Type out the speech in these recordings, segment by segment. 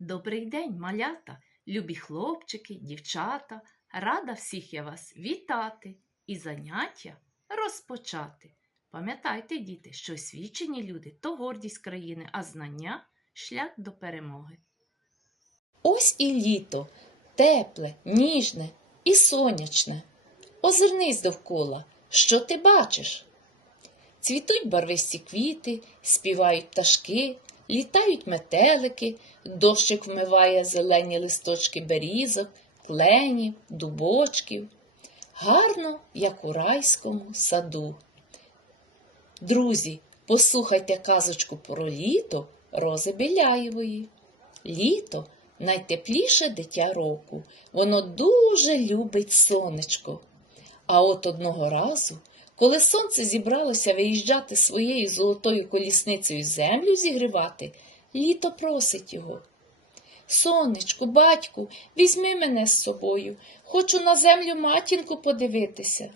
Добрий день, малята, любі хлопчики, дівчата. Рада всіх я вас вітати і заняття розпочати. Пам'ятайте, діти, що освічені люди то гордість країни, а знання шлях до перемоги. Ось і літо, тепле, ніжне і сонячне. Озирнись довкола, що ти бачиш? Цвітуть барвисті квіти, співають пташки, літають метелики, дощик вмиває зелені листочки берізок, кленів, дубочків. Гарно, як у райському саду. Друзі, послухайте казочку про літо Рози Біляєвої. Літо найтепліше дитя року. Воно дуже любить сонечко. А от одного разу, коли сонце зібралося виїжджати своєю золотою колісницею землю зігрівати, літо просить його. Сонечку, батьку, візьми мене з собою. Хочу на землю матінку подивитися.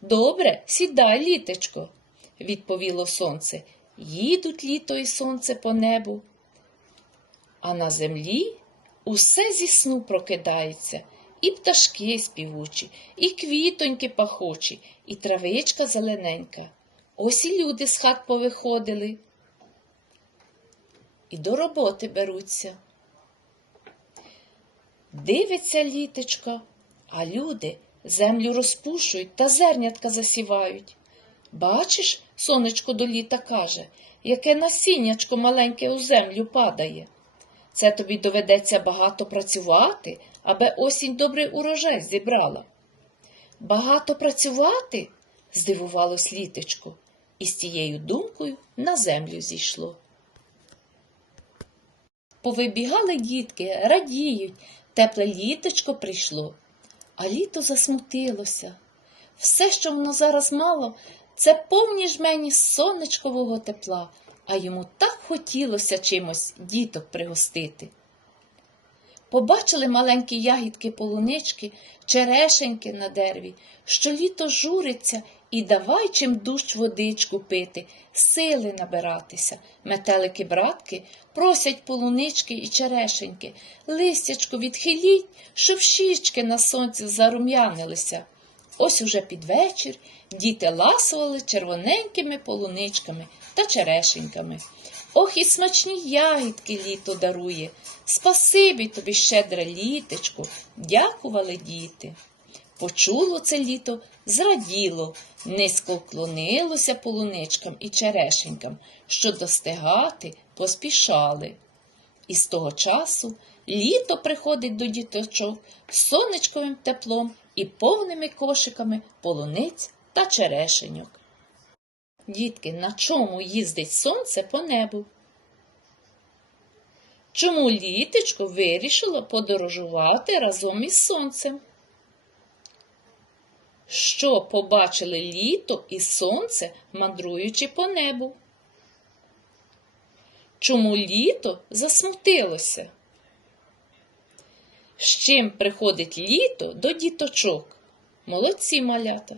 Добре, сідай, літечко, відповіло сонце. Їдуть літо і сонце по небу. А на землі усе зі сну прокидається, і пташки співучі, і квітоньки пахучі, і травичка зелененька. Ось і люди з хат повиходили. І до роботи беруться. Дивиться літечко, а люди землю розпушують та зернятка засівають. Бачиш, сонечко до літа каже, яке насіннячко маленьке у землю падає. Це тобі доведеться багато працювати, аби осінь добрий урожай зібрала. Багато працювати? здивувалось літечко, і з тією думкою на землю зійшло. Повибігали дітки, радіють, тепле літочко прийшло, а літо засмутилося. Все, що воно зараз мало, це повні жмені сонечкового тепла, а йому так хотілося чимось діток пригостити. Побачили маленькі ягідки полунички, черешеньки на дереві, що літо журиться і давай чим дужч водичку пити, сили набиратися. Метелики братки просять полунички і черешеньки, листячку відхиліть, щоб щічки на сонці зарум'янилися. Ось уже під вечір діти ласували червоненькими полуничками та черешеньками. Ох, і смачні ягідки літо дарує. Спасибі тобі, щедре літечко, дякували діти. Почуло це літо, зраділо, низько вклонилося полуничкам і черешенькам, що достигати поспішали. І з того часу літо приходить до діточок сонечковим теплом і повними кошиками полуниць та черешеньок. Дітки, на чому їздить сонце по небу? Чому літечко вирішило подорожувати разом із сонцем? Що побачили літо і сонце, мандруючи по небу? Чому літо засмутилося? З чим приходить літо до діточок? Молодці малята!